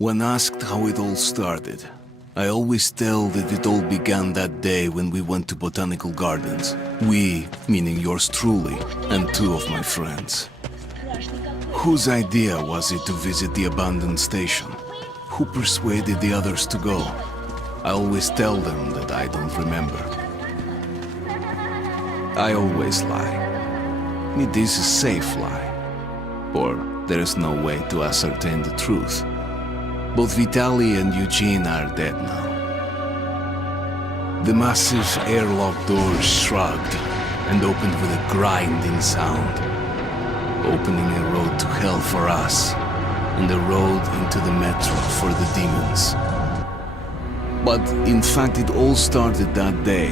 When asked how it all started, I always tell that it all began that day when we went to botanical gardens. We, meaning yours truly, and two of my friends. Whose idea was it to visit the abandoned station? Who persuaded the others to go? I always tell them that I don't remember. I always lie. It is a safe lie. Or there is no way to ascertain the truth. Both Vitaly and Eugene are dead now. The massive airlock doors shrugged and opened with a grinding sound, opening a road to hell for us and a road into the metro for the demons. But in fact it all started that day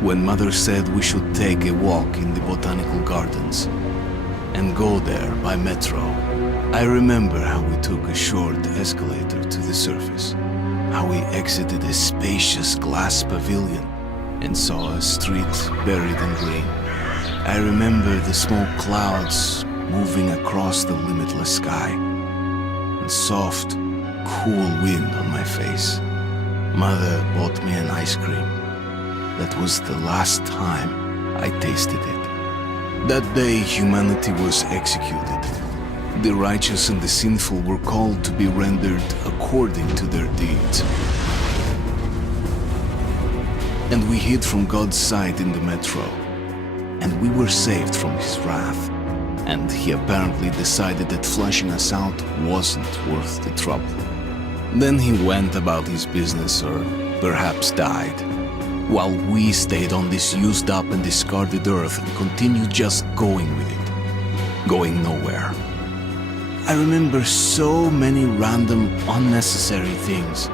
when Mother said we should take a walk in the botanical gardens and go there by metro. I remember how we took a short escalator to the surface, how we exited a spacious glass pavilion and saw a street buried in green. I remember the smoke clouds moving across the limitless sky and soft, cool wind on my face. Mother bought me an ice cream. That was the last time I tasted it. That day humanity was executed. The righteous and the sinful were called to be rendered according to their deeds. And we hid from God's sight in the metro. And we were saved from his wrath. And he apparently decided that flushing us out wasn't worth the trouble. Then he went about his business, or perhaps died, while we stayed on this used up and discarded earth and continued just going with it, going nowhere. I remember so many random, unnecessary things,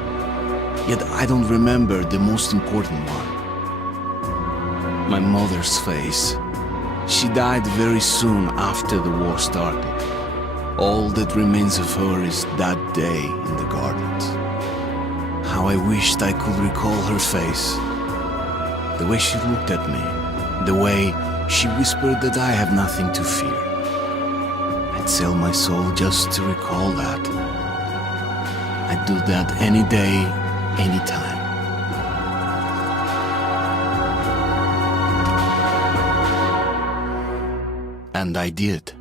yet I don't remember the most important one. My mother's face. She died very soon after the war started. All that remains of her is that day in the gardens. How I wished I could recall her face. The way she looked at me, the way she whispered that I have nothing to fear. I'd sell my soul just to recall that. I'd do that any day, any time. And I did.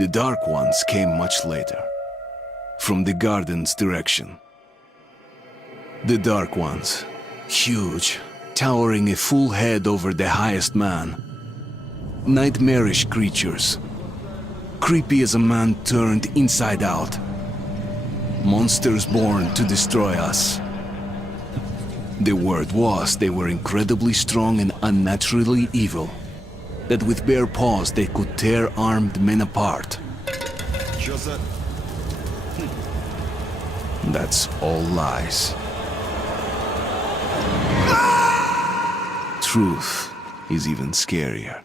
The Dark Ones came much later, from the garden's direction. The Dark Ones, huge, towering a full head over the highest man. Nightmarish creatures, creepy as a man turned inside out. Monsters born to destroy us. The word was they were incredibly strong and unnaturally evil, that with bare paws they could tear armed men apart. That's all lies. Truth is even scarier.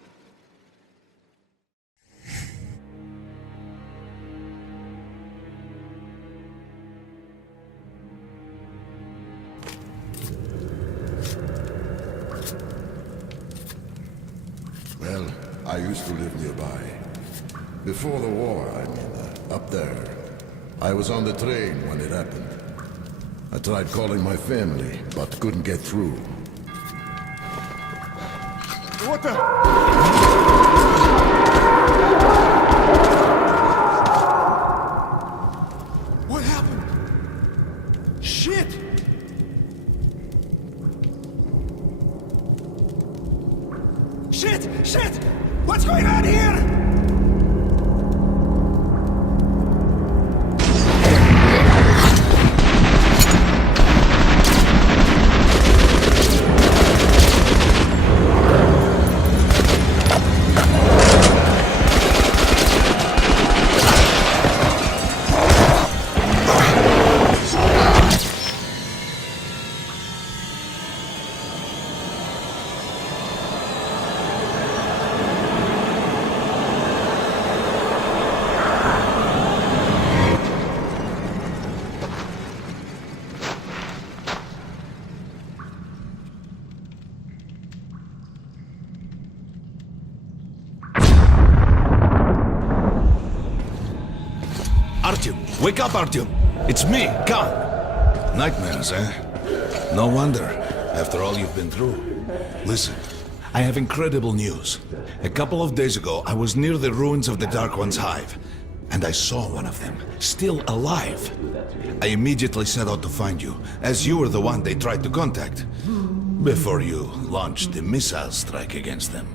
Well, I used to live nearby. Before the war, I mean, up there. I was on the train when it happened. I tried calling my family, but couldn't get through. What the? What happened? Shit! Shit! Shit! What's going on here? Artyom! Wake up, Artyom! It's me, Khan! Nightmares, eh? No wonder, after all you've been through. Listen, I have incredible news. A couple of days ago, I was near the ruins of the Dark One's hive, and I saw one of them, still alive. I immediately set out to find you, as you were the one they tried to contact, before you launched the missile strike against them.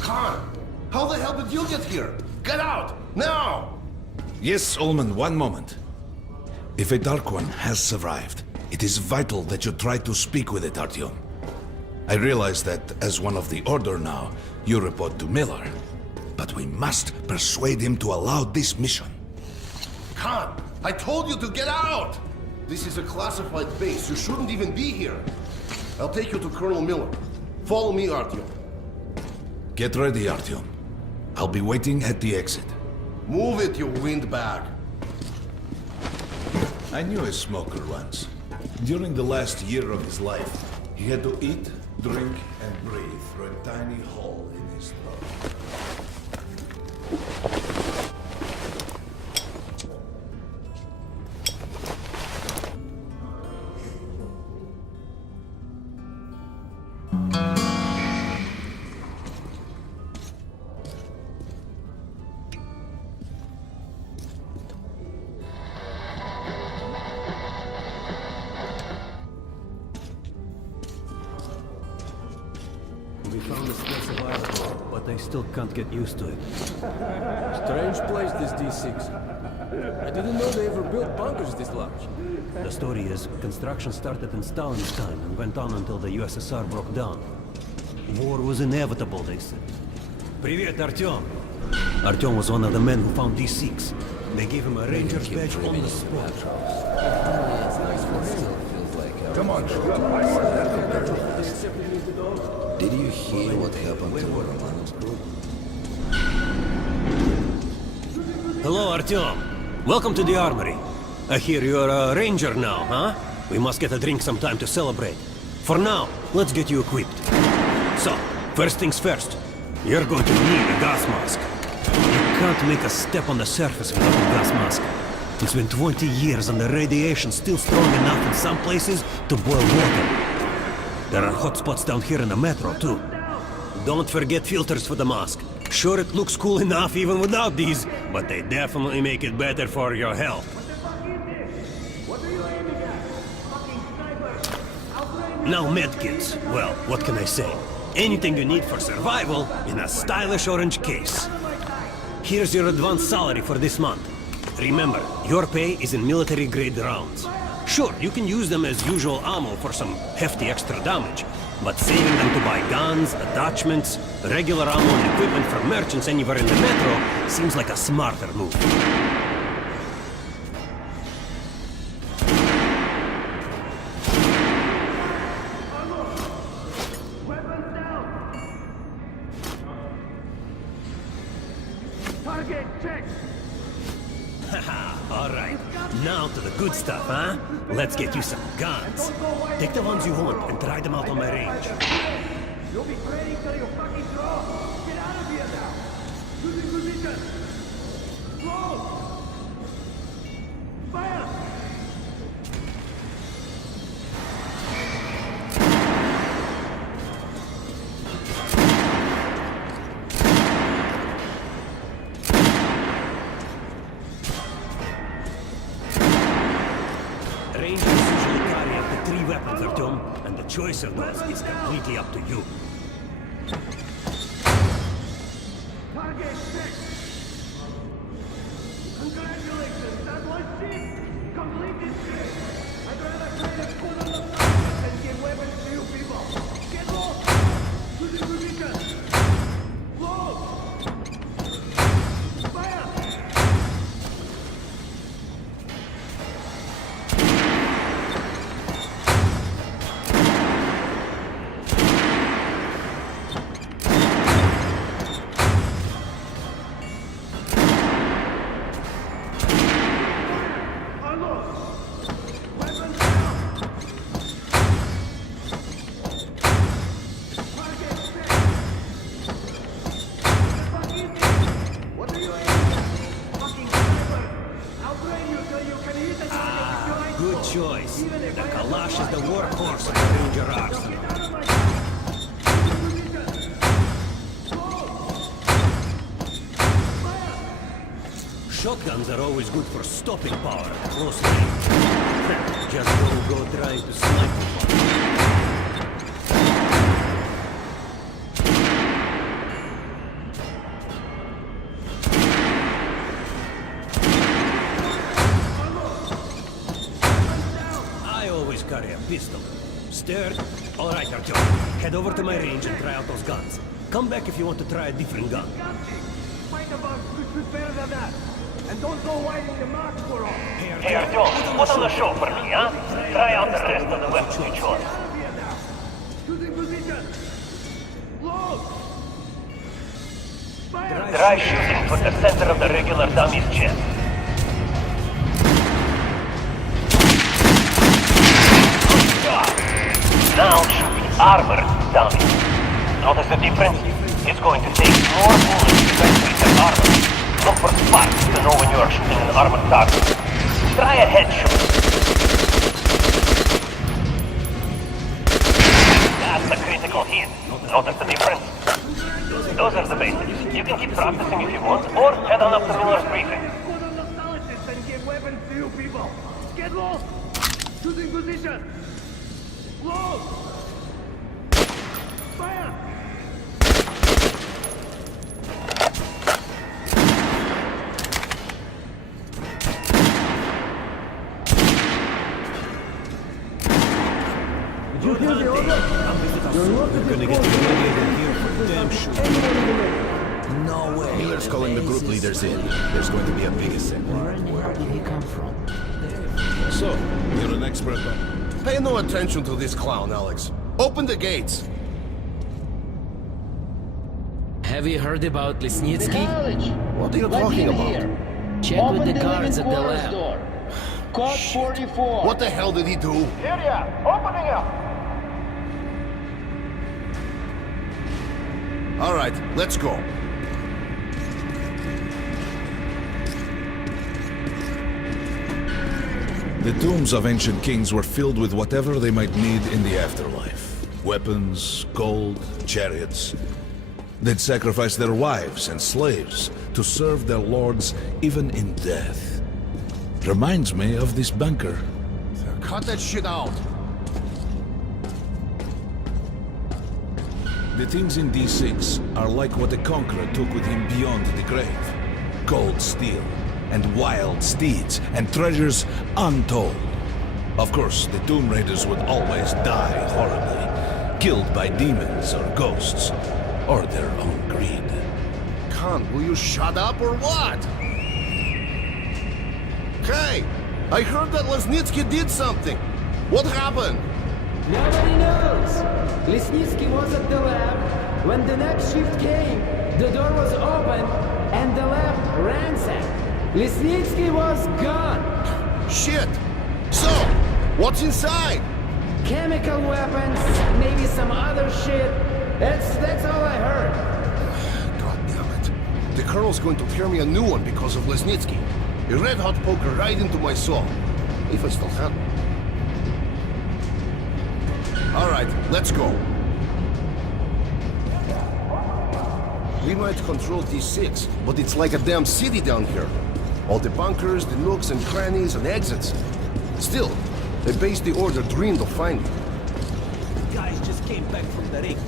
Khan, how the hell did you get here? Get out, now! Yes, Ullman, one moment. If a Dark One has survived, it is vital that you try to speak with it, Artyom. I realize that, as one of the Order now, you report to Miller. But we must persuade him to allow this mission. Khan, I told you to get out! This is a classified base. You shouldn't even be here. I'll take you to Colonel Miller. Follow me, Artyom. Get ready, Artyom. I'll be waiting at the exit. Move it, you windbag. I knew a smoker once. During the last year of his life, he had to eat, drink, and breathe through a tiny hole in his throat. We found a space a while ago, but I still can't get used to it. Strange place, this D6. I didn't know they ever built bunkers this large. The story is, construction started in Stalin's time and went on until the USSR broke down. War was inevitable, they said. Привет, Artyom! Artyom was one of the men who found D6. They gave him a ranger's badge on the spot. Come on. Did you hear what happened to Romano's group? Hello, Artyom. Welcome to the armory. I hear you're a ranger now, huh? We must get a drink sometime to celebrate. For now, let's get you equipped. So, first things first. You're going to need a gas mask. You can't make a step on the surface without a gas mask. It's been 20 years and the radiation's still strong enough in some places to boil water. There are hot spots down here in the metro, too. Don't forget filters for the mask. Sure, it looks cool enough even without these, but they definitely make it better for your health. Now medkits. Well, what can I say? Anything you need for survival in a stylish orange case. Here's your advance salary for this month. Remember, your pay is in military-grade rounds. Sure, you can use them as usual ammo for some hefty extra damage, but saving them to buy guns, attachments, regular ammo and equipment from merchants anywhere in the metro seems like a smarter move. Alright, now to the good stuff, huh? Let's get you some guns. Take the ones you want and try them out on my range. You'll be training till you fucking draw! Get out of here now! Losing position! Close! Fire! Rangers usually carry up to 3 weapons, Artyom, and the choice of those is completely up to you. Target set! Congratulations, that was it! Complete this shit! I'd rather try to put on the target than give weapons to you people! Get lost! Losing position! Close! Fire! Good choice. The Kalash is the workhorse of the Ranger arsenal. Shotguns are always good for stopping power at close range. Just don't go trying to snipe one. I always carry a pistol. Stirred? Alright, Artyom. Head over to my range and try out those guns. Come back if you want to try a different gun. Fight about better than that! And don't go winding the mark for all! Hey, Artyom, put on the show for me, huh? Try out the rest of the weapons you chose. Choosing position! Load! Fire! Try shooting for the center of the regular dummy's chest. Good job. Now shoot the armored dummy. Notice the difference? It's going to take more bullets to penetrate the armor. Look for sparks to know when you are shooting an armored target. Try a headshot. That's a critical hit. Notice the difference? Those are the basics. You can keep practicing if you want, or head on up to Miller's briefing. Put on the silences and give weapons to you people! Get lost! Choosing position! Load! Fire! Did you hear the order? We're gonna get the elevator here for damn sure. No way. Miller's calling the group leaders in. There's going to be a big assembly. Where did he come from? So, you're an expert on... Pay no attention to this clown, Alex. Open the gates. Have you heard about Lesnitsky? What are you talking about? Check with the guards at the lab. Code 44! What the hell did he do? Area! Opening up! All right, let's go. The tombs of ancient kings were filled with whatever they might need in the afterlife. Weapons, gold, chariots. They'd sacrifice their wives and slaves to serve their lords even in death. Reminds me of this bunker. Cut that shit out! The things in D6 are like what the Conqueror took with him beyond the grave. Gold steel, and wild steeds, and treasures untold. Of course, the Tomb Raiders would always die horribly, killed by demons or ghosts, or their own greed. Khan, will you shut up or what? Hey! I heard that Lesnitsky did something! What happened? Nobody knows. Lesnitsky was at the lab. When the next shift came, the door was open and the lab ransacked. Lesnitsky was gone. Shit! So, what's inside? Chemical weapons, maybe some other shit. That's all I heard. God damn it. The Colonel's going to tear me a new one because of Lesnitsky. A red-hot poker right into my soul. If I still have it. Alright, let's go. We might control D6, but it's like a damn city down here. All the bunkers, the nooks and crannies and exits. Still, the base the Order dreamed of finding. Guys just came back from the ring.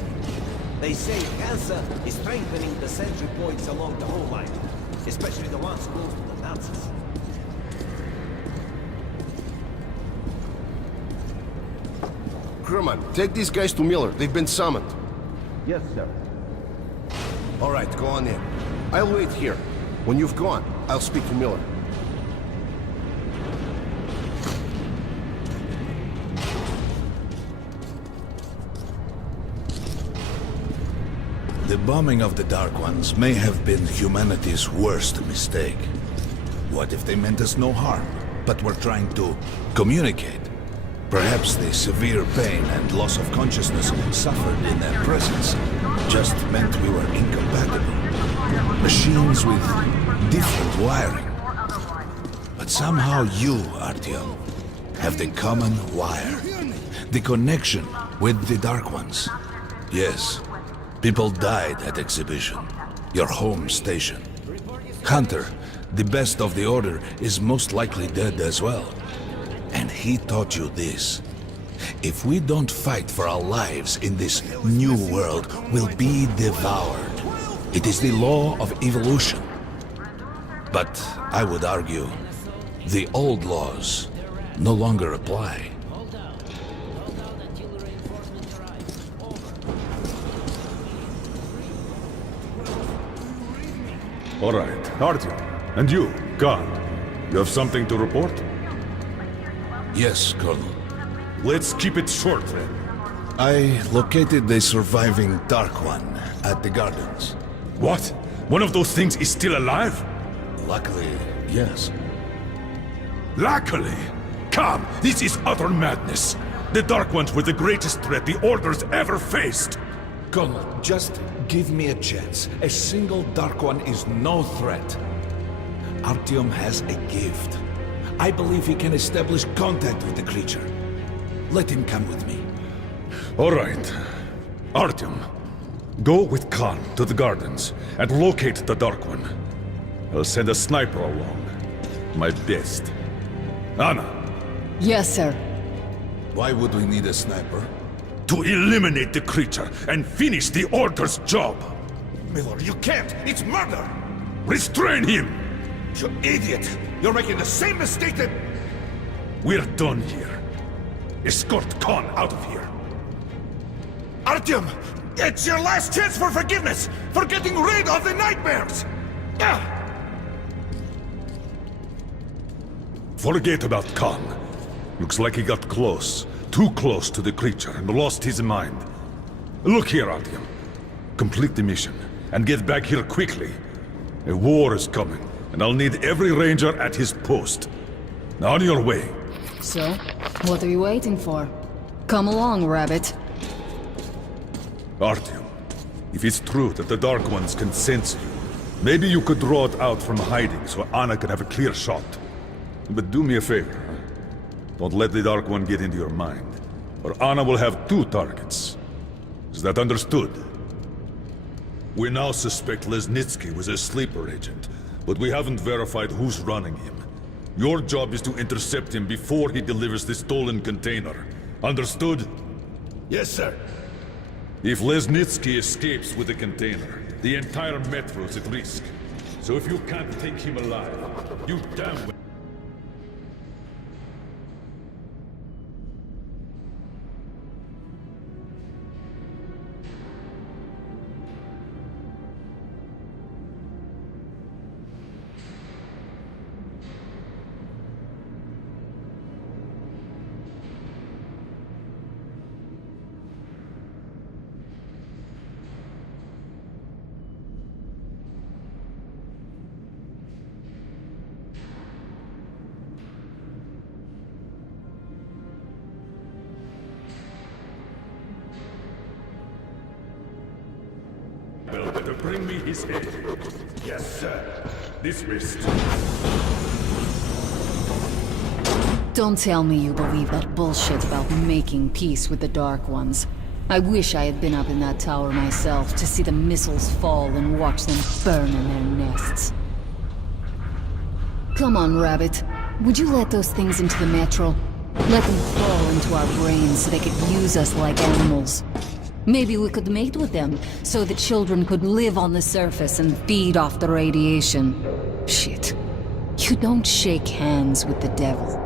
They say Hansa is strengthening the sentry points along the whole line, especially the ones close to the Nazis. Crewman, take these guys to Miller. They've been summoned. Yes, sir. All right, go on in. I'll wait here. When you've gone, I'll speak to Miller. The bombing of the Dark Ones may have been humanity's worst mistake. What if they meant us no harm, but were trying to communicate? Perhaps the severe pain and loss of consciousness suffered in their presence just meant we were incompatible. Machines with different wiring. But somehow you, Artyom, have the common wire. The connection with the Dark Ones. Yes, people died at Exhibition, your home station. Hunter, the best of the Order, is most likely dead as well. And he taught you this. If we don't fight for our lives in this new world, we'll be devoured. It is the law of evolution. But I would argue, the old laws no longer apply. All right, Artyom. And you, Khan. You have something to report? Yes, Colonel. Let's keep it short, then. I located the surviving Dark One at the gardens. What? One of those things is still alive? Luckily, yes. Luckily? Come, this is utter madness. The Dark Ones were the greatest threat the Order's ever faced. Colonel, just give me a chance. A single Dark One is no threat. Artyom has a gift. I believe he can establish contact with the creature. Let him come with me. All right. Artyom, go with Khan to the gardens and locate the Dark One. I'll send a sniper along. My best. Anna. Yes, sir. Why would we need a sniper? To eliminate the creature and finish the Order's job. Miller, you can't! It's murder! Restrain him! You idiot! You're making the same mistake that... We're done here. Escort Khan out of here. Artyom! It's your last chance for forgiveness! For getting rid of the nightmares! Forget about Khan. Looks like he got close. Too close to the creature and lost his mind. Look here, Artyom. Complete the mission and get back here quickly. A war is coming, and I'll need every ranger at his post. On your way. So, what are you waiting for? Come along, Rabbit. Artyom, if it's true that the Dark Ones can sense you, maybe you could draw it out from hiding so Anna can have a clear shot. But do me a favor, huh? Don't let the Dark One get into your mind, or Anna will have two targets. Is that understood? We now suspect Lesnitsky was a sleeper agent, but we haven't verified who's running him. Your job is to intercept him before he delivers the stolen container. Understood? Yes, sir. If Lesnitsky escapes with the container, the entire metro's at risk. So if you can't take him alive, you damn well... Well, better bring me his head. Yes, sir. Dismissed. Don't tell me you believe that bullshit about making peace with the Dark Ones. I wish I had been up in that tower myself to see the missiles fall and watch them burn in their nests. Come on, Rabbit. Would you let those things into the metro? Let them crawl into our brains so they could use us like animals. Maybe we could mate with them, so the children could live on the surface and feed off the radiation. Shit. You don't shake hands with the devil.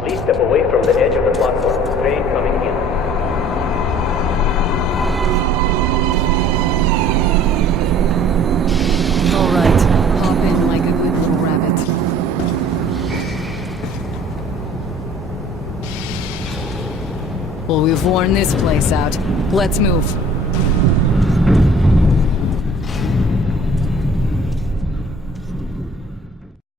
Please step away from the edge of the platform. Train coming in. Alright, hop in like a good little rabbit. Well, we've worn this place out. Let's move.